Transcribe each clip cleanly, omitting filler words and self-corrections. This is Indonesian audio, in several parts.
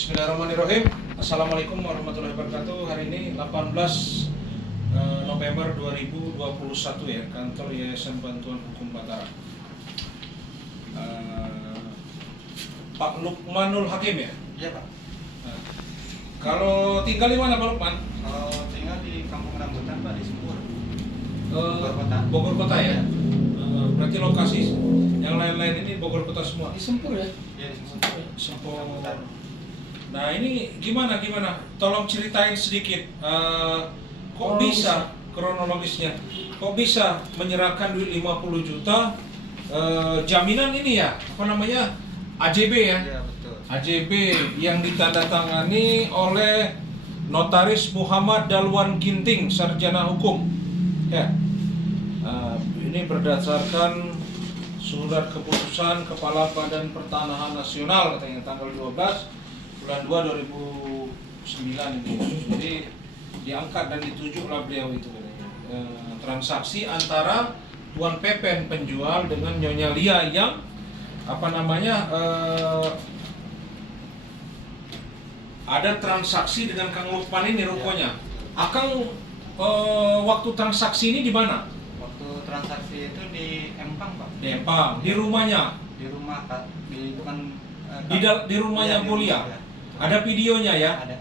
Bismillahirrahmanirrahim. Assalamualaikum warahmatullahi wabarakatuh. Hari ini 18 November 2021 ya, kantor Yayasan Bantuan Hukum Batara. Pak Lukmanul Hakim ya? Iya Pak. Nah, kalau tinggal di mana Pak Lukman? Kalau tinggal di Kampung Rambutan Pak, di Sempur. Bogor Kota ya? Berarti lokasi yang lain-lain ini Bogor Kota semua? Di Sempur ya? Iya, di Sempur. Sempur. Rambutan. Nah ini gimana? Tolong ceritain sedikit. Kok bisa kronologisnya? Kok bisa menyerahkan duit 50 juta? Jaminan ini ya, apa namanya? AJB ya? Iya, betul. AJB yang ditandatangani oleh Notaris Muhammad Dalwan Ginting, Sarjana Hukum. Ya. Ini berdasarkan surat keputusan Kepala Badan Pertanahan Nasional katanya tanggal 12 bulan 2 2009 ini. Jadi diangkat dan ditunjuklah beliau itu katanya. Transaksi antara Tuan Pepen penjual dengan Nyonya Lia yang apa namanya ada transaksi dengan Kang Lukman ini rupanya. Akang waktu transaksi ini di mana? Waktu transaksi itu di Empang Pak. Di Empang, di rumahnya. Di rumah Pak, Di rumahnya Iya, Bu Lia. iya. Ada videonya ya? Ada.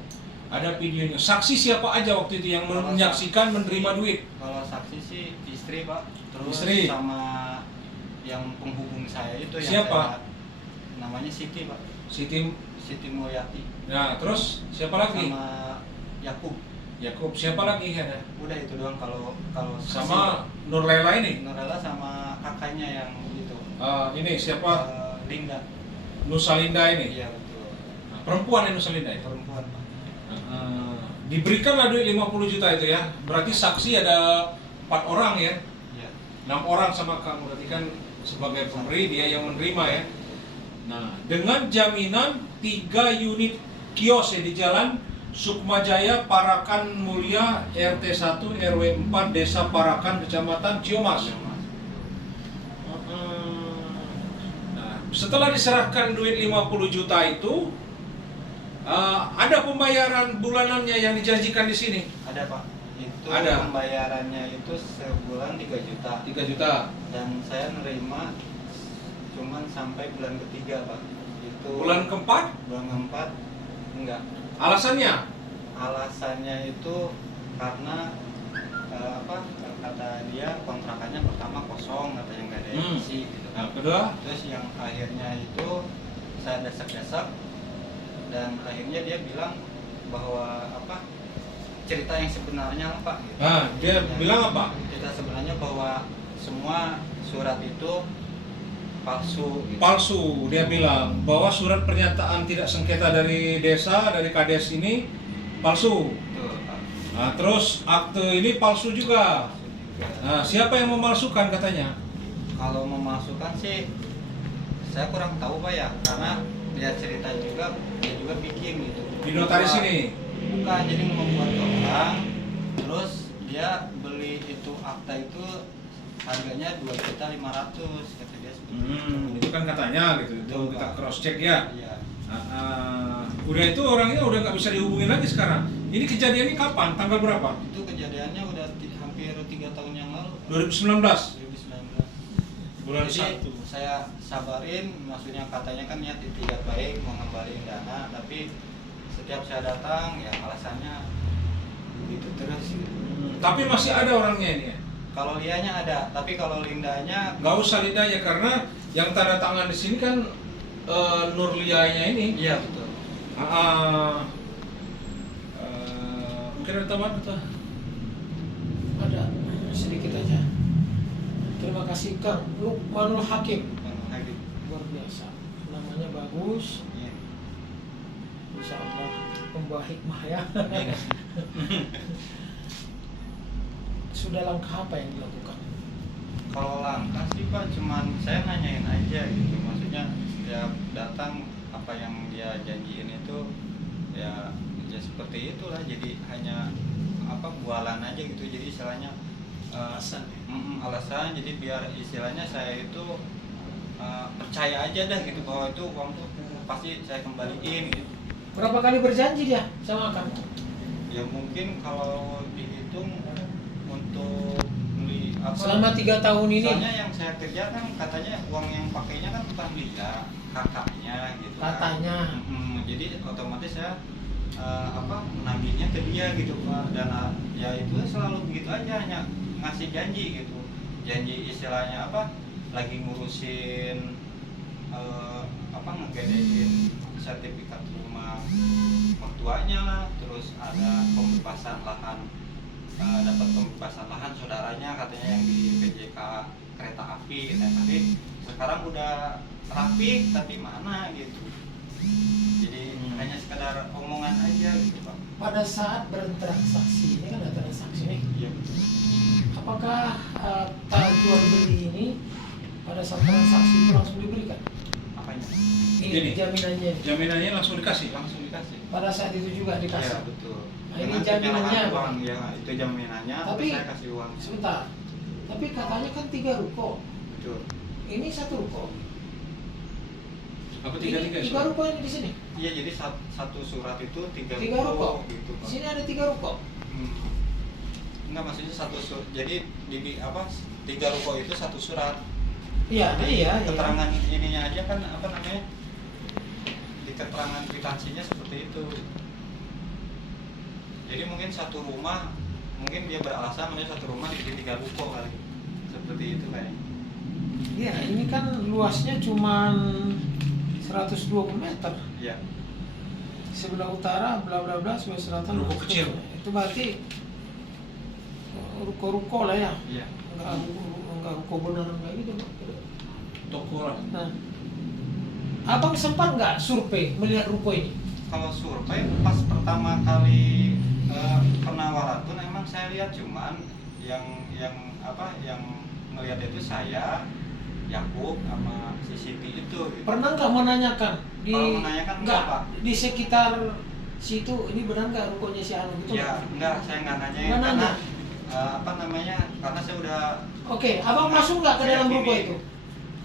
Ada videonya. Saksi siapa aja waktu itu yang menyaksikan menerima duit? Kalau saksi sih istri Pak, terus Istri. sama yang penghubung saya itu Siapa? Namanya Siti Pak, Siti. Mulyati. Nah, terus siapa lagi? Sama Yakub. Yakub. Siapa lagi ada? Udah itu doang kalau Sama Nurlela ini. Nurella sama kakaknya yang itu. Ini siapa? Linda. Nusalinda ini. Iya betul. Nah, perempuan ini Nusalinda ya? Perempuan Pak. Diberikanlah duit 50 juta itu ya. Berarti saksi ada 4 orang ya. Iya. 6 orang sama kamu. Berarti kan sebagai pemberi dia yang menerima ya. Nah, dengan jaminan 3 unit kios ya di Jalan Sukmajaya, Parakan Mulia, RT 1 RW 4 Desa Parakan, Kecamatan Ciomas. Nah, setelah diserahkan duit 50 juta itu, ada pembayaran bulanannya yang dijanjikan di sini. Ada Pak. Itu Ada. pembayarannya itu sebulan 3 juta. 3 juta. Dan saya nerima cuman sampai bulan ketiga Pak. Itu Bulan keempat, bulan keempat enggak. alasannya Alasannya itu karena kata dia kontrakannya pertama kosong, katanya nggak ada yang isi gitu. Nah, kedua, Terus yang akhirnya itu saya desak-desak dan akhirnya dia bilang bahwa cerita yang sebenarnya Pak gitu. nah, dia bilang apa? Cerita sebenarnya bahwa semua surat itu palsu gitu. Palsu, dia bilang bahwa surat pernyataan tidak sengketa dari desa, dari Kades ini palsu. Betul, Pak. Nah, terus akte ini palsu juga. Palsu juga. Nah, siapa yang memalsukan katanya? Kalau memasukkan sih saya kurang tahu Pak ya, karena dia cerita juga dia juga bikin gitu. Di notaris Bukan- ini. Bukan, jadi membuat orang, terus dia beli itu akta itu harganya 2.500.000 kata dia seperti Itu kan katanya gitu. Itu Betul, kita Pak. cross check ya. Iya. Udah itu orangnya udah nggak bisa dihubungin lagi sekarang. Ini kejadiannya kapan? Tanggal berapa? Itu kejadiannya udah hampir 3 tahun yang lalu. 2019. 2019. Bulan Jadi 1. saya sabarin, maksudnya katanya kan niat ikhtiar baik mau ngembaliin dana, tapi setiap saya datang ya alasannya begitu terus gitu. Tapi masih ada orangnya ini ya. Kalau Lianya ada, tapi kalau Lindanya Nggak usah lidahnya karena yang tanda tangan di sini kan Nurlianya ini. iya betul. Mungkin ada tambahan atau? Ada, sedikit aja. Terima kasih Kang Lukmanul Hakim. Lagi. Luar biasa. Namanya bagus. Iya. Insya Allah membawa hikmah ya. Sudah langkah apa yang dilakukan? Kalau langkah sih Pak, cuman saya nanyain aja gitu. Maksudnya setiap datang apa yang dia janjiin itu ya seperti itulah. Jadi hanya bualan aja gitu. Jadi istilahnya Alasan. alasan. Jadi biar istilahnya saya itu percaya aja dah gitu bahwa itu uang tuh pasti saya kembaliin gitu. Berapa kali berjanji dia sama kamu? Ya mungkin kalau dihitung untuk beli apa? Selama 3 tahun ini. Soalnya yang saya kerjakan katanya uang yang pakainya kan bukan dia, kakaknya gitu. Katanya. Jadi otomatis saya menagihnya ke dia gitu Pak. Dan ya itu selalu begitu aja, hanya ngasih janji gitu. Janji istilahnya apa? Lagi ngurusin ngegedein sertifikat rumah mertuanya lah, terus ada pembebasan lahan, dapat pembebasan lahan saudaranya katanya yang di PJK kereta api, tapi sekarang udah rapi tapi mana gitu, jadi hanya sekedar omongan aja gitu Pak. Pada saat bertransaksi, ini kan ada transaksi nih. Iya betul. Apakah tahap jual beli ini pada saat transaksi itu langsung diberikan? Apanya? Ini Jadi, jaminannya. Jaminannya langsung dikasih. Langsung dikasih. Pada saat itu juga Iya dikasih. betul. Nah, ini Dengan jaminannya penyerahan apa? uang, ya itu jaminannya. Tapi saya kasih uang. sebentar. Tapi katanya kan 3 ruko. Betul. Ini 1 ruko. Apa Ini 3 ruko ini di sini. Iya, jadi satu surat itu 3 3 ruko. gitu Di Pak. sini ada 3 ruko. Enggak, maksudnya satu surat. Jadi di 3 ruko itu satu surat. Iya, Jadi iya. keterangan ininya aja kan di keterangan kwitansinya seperti itu. Jadi mungkin satu rumah, mungkin dia beralasan namanya satu rumah di 3 ruko kali. Seperti itu kayak. Iya, ini kan luasnya cuman 120 meter. Iya. Sebelah utara bla bla bla, sebelah selatan Ruko kecil. Itu berarti ruko-ruko lah ya. Iya. Enggak ruko beneran kayak gitu. Toko lah. Nah, abang sempat nggak survei melihat ruko ini? Kalau survei pas pertama kali penawaran tuh emang saya lihat, cuman yang ngelihat itu saya, Yakub sama si Siti itu gitu. Pernah nggak menanyakan di Kalau menanyakan enggak, Pak. di sekitar situ ini benar nggak rukonya si Anu gitu? Ya enggak, saya nggak nanyain Nggak karena nanya. karena saya udah Oke, abang masuk nggak ke dalam ruko itu?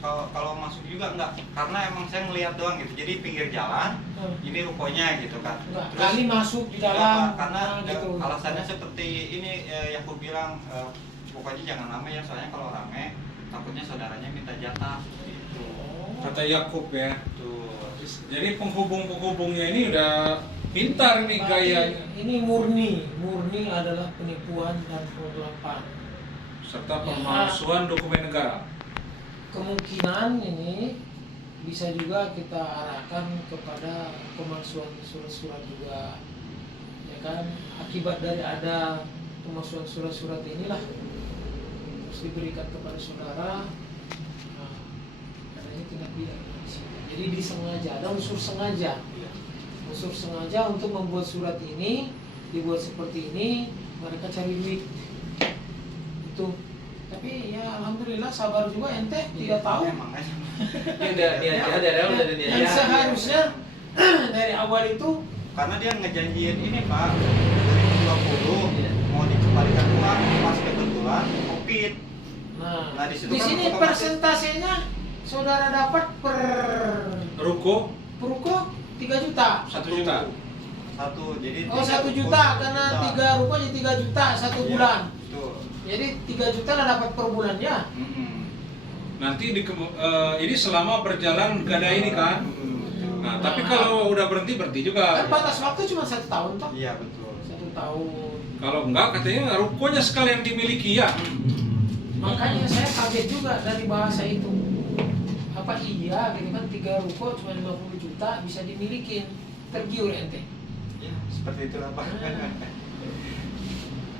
Kalau masuk juga enggak, karena emang saya ngelihat doang gitu. Jadi pinggir jalan, ini rukonya gitu kan. Enggak, Terus kali masuk di enggak, dalam. Pak, karena gitu. alasannya seperti ini, yang aku bilang, pokoknya jangan rame ya, soalnya kalau rame takutnya saudaranya minta jatah gitu. Kata Yakub ya. Tuh. Jadi penghubung-penghubungnya ini udah pintar nih Berarti gayanya. ini murni adalah penipuan dan penggelapan. Serta Ya. pemalsuan dokumen negara. Kemungkinan ini bisa juga kita arahkan kepada pemalsuan surat-surat juga, ya kan? Akibat dari ada pemalsuan surat-surat inilah harus diberikan kepada saudara. Nah, karena ini tindak pidana di sini. Jadi disengaja, ada unsur sengaja. Iya. Unsur sengaja untuk membuat surat ini dibuat seperti ini, mereka cari duit itu. Tapi ya alhamdulillah sabar juga ente, tidak tahu Emang aja. yang seharusnya dari awal itu. Karena dia ngejanjiin ini Pak, 2020 mau dikembalikan uang, pas kebetulan COVID. Nah, di situ di kan sini otomatis- persentasenya saudara dapat per Ruko ruko 3 juta. 1 juta. Jadi Oh 1 juta karena 3 ruko jadi 3 juta 1 Iya, bulan. betul. Jadi 3 juta lah dapat per bulannya. Nanti ini selama berjalan gada ini kan. Nah, tapi kalau udah berhenti juga. Kan batas waktu cuma 1 tahun toh. Iya betul. 1 tahun. Kalau enggak katanya rukonya sekalian dimiliki ya. Makanya saya kaget juga dari bahasa itu. Apa iya gitu kan 3 ruko cuma 50 juta bisa dimilikin. Tergiur ente. Ya, seperti itulah Pak.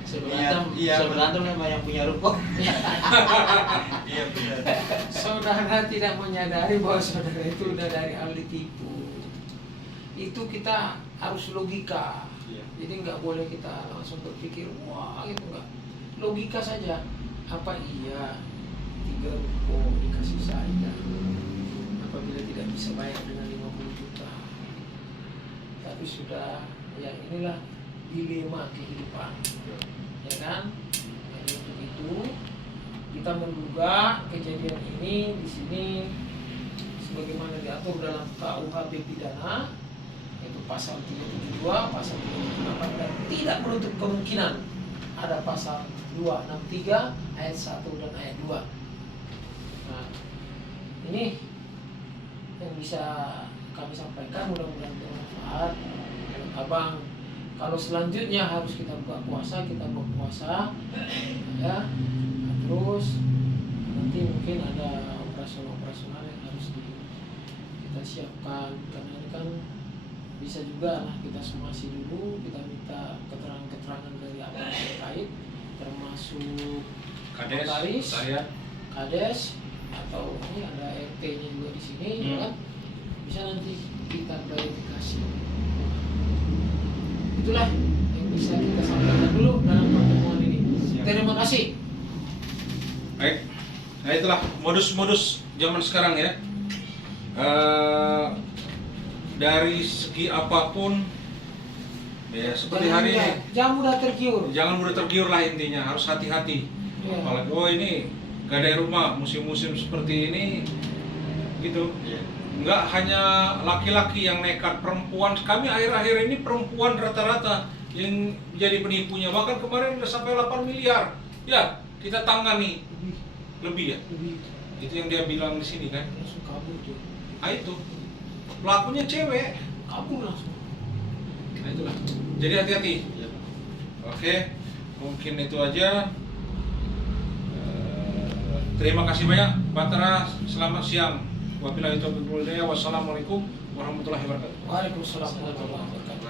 Seberantem sama yang punya ruko. Iya benar. Saudara tidak menyadari bahwa saudara itu udah dari awal ditipu. Itu kita harus logika. Iya. Jadi nggak boleh kita langsung berpikir wah gitu nggak. Logika saja. Apa iya 3 ruko dikasih saja apabila tidak bisa bayar dengan 50 juta. Tapi sudah ya inilah dilema kehidupan. Ya kan? Jadi untuk itu kita menduga kejadian ini di sini sebagaimana diatur dalam KUHP pidana, yaitu pasal 372, pasal 378 dan tidak menutup kemungkinan ada pasal 263 ayat 1 dan ayat 2. Nah, ini yang bisa kami sampaikan, mudah-mudahan bermanfaat. Abang, kalau selanjutnya harus kita buka puasa, kita buka puasa ya. Nah, terus nanti mungkin ada operasional yang harus kita siapkan, karena ini kan bisa juga lah kita somasi dulu, kita minta keterangan-keterangan dari apa yang terkait, termasuk Kades, notaris, saya. kades, atau ini ada RT-nya juga di sini, ya kan? Bisa nanti kita klarifikasi. Itulah yang bisa kita sampaikan dulu dalam pertemuan ini. Terima kasih. Baik, nah itulah modus-modus zaman sekarang ya. Dari segi apapun, ya seperti hari ini, Jangan mudah tergiur. jangan mudah tergiur lah intinya, harus hati-hati. Iya. Apalagi oh ini gadai rumah musim-musim seperti ini, gitu. Iya. Nggak hanya laki-laki yang nekat, perempuan. Kami akhir-akhir ini perempuan rata-rata yang jadi penipunya. Bahkan kemarin udah sampai 8 miliar. Ya, kita tangani lebih ya. Lebih Itu yang dia bilang di sini kan. langsung kabur tuh. Ah itu. Pelakunya cewek. Kabur langsung. Nah itulah. Jadi hati-hati. Iya. Oke, mungkin itu aja. Terima kasih banyak, Pak Tara. Selamat siang. Wabillahi taufiq wal hidayah. Wassalamualaikum warahmatullahi wabarakatuh. Waalaikumsalam warahmatullahi wabarakatuh.